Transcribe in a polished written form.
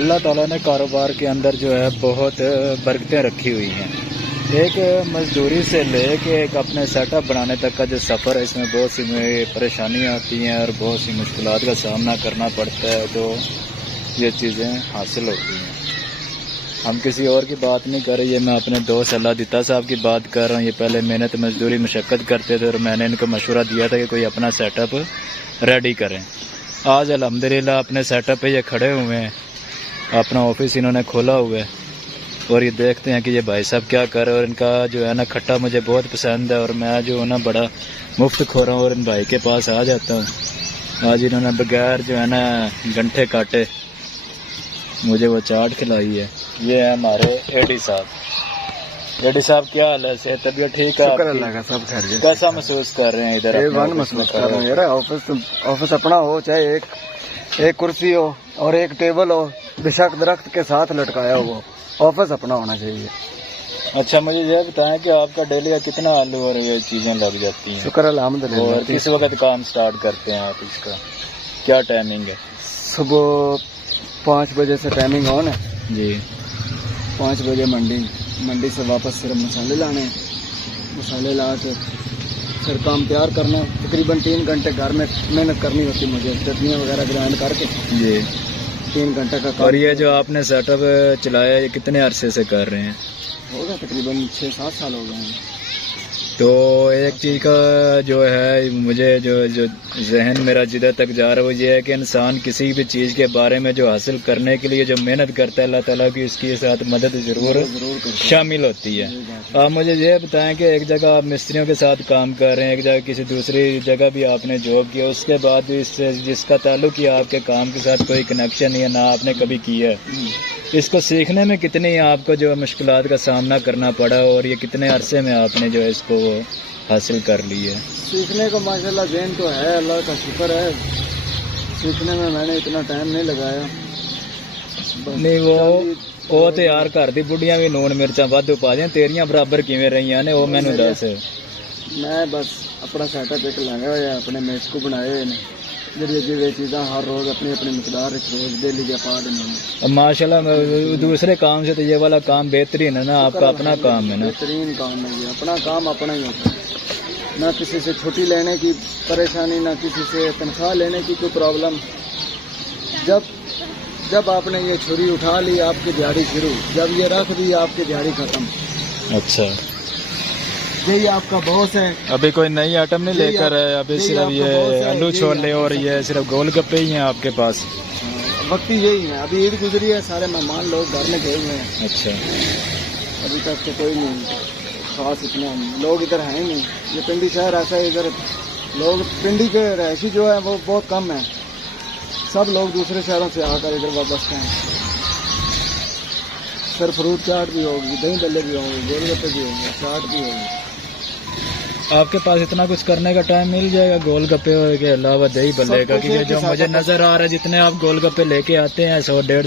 اللہ تعالیٰ نے کاروبار کے اندر جو ہے بہت برکتیں رکھی ہوئی ہیں. ایک مزدوری سے لے کے ایک اپنے سیٹ اپ بنانے تک کا جو سفر ہے، اس میں بہت سی پریشانیاں آتی ہیں اور بہت سی مشکلات کا سامنا کرنا پڑتا ہے تو یہ چیزیں حاصل ہوتی ہیں. ہم کسی اور کی بات نہیں کر رہے، یہ میں اپنے دوست اللہ دیتا صاحب کی بات کر رہا ہوں. یہ پہلے محنت مزدوری مشقت کرتے تھے اور میں نے ان کو مشورہ دیا تھا کہ کوئی اپنا سیٹ اپ ریڈی کریں. آج الحمدللہ اپنے سیٹ اپ پہ یہ کھڑے ہوئے ہیں، اپنا آفس انہوں نے کھولا ہوا ہے اور یہ دیکھتے ہیں کہ یہ بھائی صاحب کیا کر رہے ہیں. اور ان کا جو ہے نا کھٹا مجھے بہت پسند ہے اور میں جو ہے نا بڑا مفت کھو رہا ہوں اور ان بھائی کے پاس آ جاتا ہوں. آج انہوں نے بغیر جو ہے نا گھنٹے کاٹے مجھے وہ چاٹ کھلائی ہے. یہ ہے ہمارے اے ڈی صاحب. اے ڈی صاحب کیا حال ہے؟ صحت طبیعت ٹھیک ہے؟ شکر اللہ کا، سب خیریت. کیسا محسوس کر رہے ہیں ادھر؟ محسوس کر رہے ہیں یار. آفس اپنا ہو، چاہے ایک کرسی ہو اور ایک ٹیبل ہو، بے شک درخت کے ساتھ لٹکایا ہو، آفس اپنا ہونا چاہیے. اچھا مجھے یہ بتائیں کہ آپ کا ڈیلی کا کتنا آلو اور یہ چیزیں لگ جاتی ہیں؟ شکر الحمدللہ. اور کس وقت کام سٹارٹ کرتے ہیں آپ؟ اس کا کیا ٹائمنگ ہے؟ صبح 5 بجے سے ٹائمنگ ہو نا جی. 5 بجے منڈی سے واپس صرف مسالے لانے، مسالے لا کے پھر کام تیار کرنا. تقریباً 3 گھنٹے گھر میں محنت کرنی ہوتی مجھے، چٹنیاں وغیرہ گرائنڈ کر کے. جی. 3 گھنٹے کا کام. اور یہ جو آپ نے سیٹ اپ چلایا یہ کتنے عرصے سے کر رہے ہیں؟ ہوگا تقریباً 6-7 سال ہو گئے ہیں. تو ایک چیز کا جو ہے مجھے جو ذہن میرا جدھر تک جا رہا ہے وہ یہ ہے کہ انسان کسی بھی چیز کے بارے میں جو حاصل کرنے کے لیے جو محنت کرتا ہے اللہ تعالیٰ کی اس کے ساتھ مدد ضرور شامل ہوتی ہے. آپ مجھے یہ بتائیں کہ ایک جگہ آپ مستریوں کے ساتھ کام کر رہے ہیں، ایک جگہ کسی دوسری جگہ بھی آپ نے جاب کیا، اس کے بعد بھی اس سے جس کا تعلق ہی آپ کے کام کے ساتھ کوئی کنیکشن یا نہ آپ نے کبھی کیا ہے، اس کو سیکھنے میں کتنی آپ کو جو مشکلات کا سامنا کرنا پڑا اور یہ کتنے عرصے میں آپ نے جو اس کو حاصل کر لی ہے؟ سیکھنے کو ماشاءاللہ ذہن تو ہے، اللہ کا شکر ہے. سیکھنے میں نے اتنا ٹائم نہیں لگایا. نہیں وہ تو یار گھر دی بڑھیاں بھی نون مرچاں وادو پا دیں، تیریاں برابر کیویں رہیاں نے وہ مینوں دس. میں بس اپنا سیٹ اپ ایک لایا ہوا، اپنے میز کو بنائے ہوئے نے، جی چیزاں ہر روز اپنی اپنی مقدار روز ڈیلی کے پا دینا. ماشاءاللہ دوسرے کام سے تو یہ والا کام بہترین ہے نا، آپ کا اپنا کام ہے نا. بہترین کام ہے، اپنا کام اپنا ہی ہوتا ہے. نہ کسی سے چھٹی لینے کی پریشانی، نہ کسی سے تنخواہ لینے کی کوئی پرابلم. جب آپ نے یہ چھری اٹھا لی آپ کی دیہڑی شروع، جب یہ رکھ دی آپ کی دیہڑی ختم. اچھا یہی آپ کا باس ہے. ابھی کوئی نئی آئٹم نہیں لے کر ہے؟ ابھی صرف یہ آلو چھولے اور یہ صرف گول گپے ہی ہیں آپ کے پاس؟ وقت یہی ہے. ابھی عید گزری ہے، سارے مہمان لوگ گھر میں گئے ہوئے ہیں. اچھا. ابھی تک تو کوئی نہیں خاص، اتنے لوگ ادھر ہیں نہیں. یہ پنڈی شہر ایسا ہے، ادھر لوگ پنڈی کے رہائشی جو ہے وہ بہت کم ہیں. سب لوگ دوسرے شہروں سے آ کر ادھر وابستہ ہیں. پھر فروٹ چاٹ بھی ہوگی، دہی بلے بھی ہوں گے، گول گپے بھی ہوں گے، چاٹ بھی ہوگی. آپ کے پاس اتنا کچھ کرنے کا ٹائم مل جائے گا گول گپے کے علاوہ دہی بلے کا؟ کیونکہ جو مجھے نظر آ رہا ہے جتنے آپ گول گپے لے کے آتے ہیں 100-150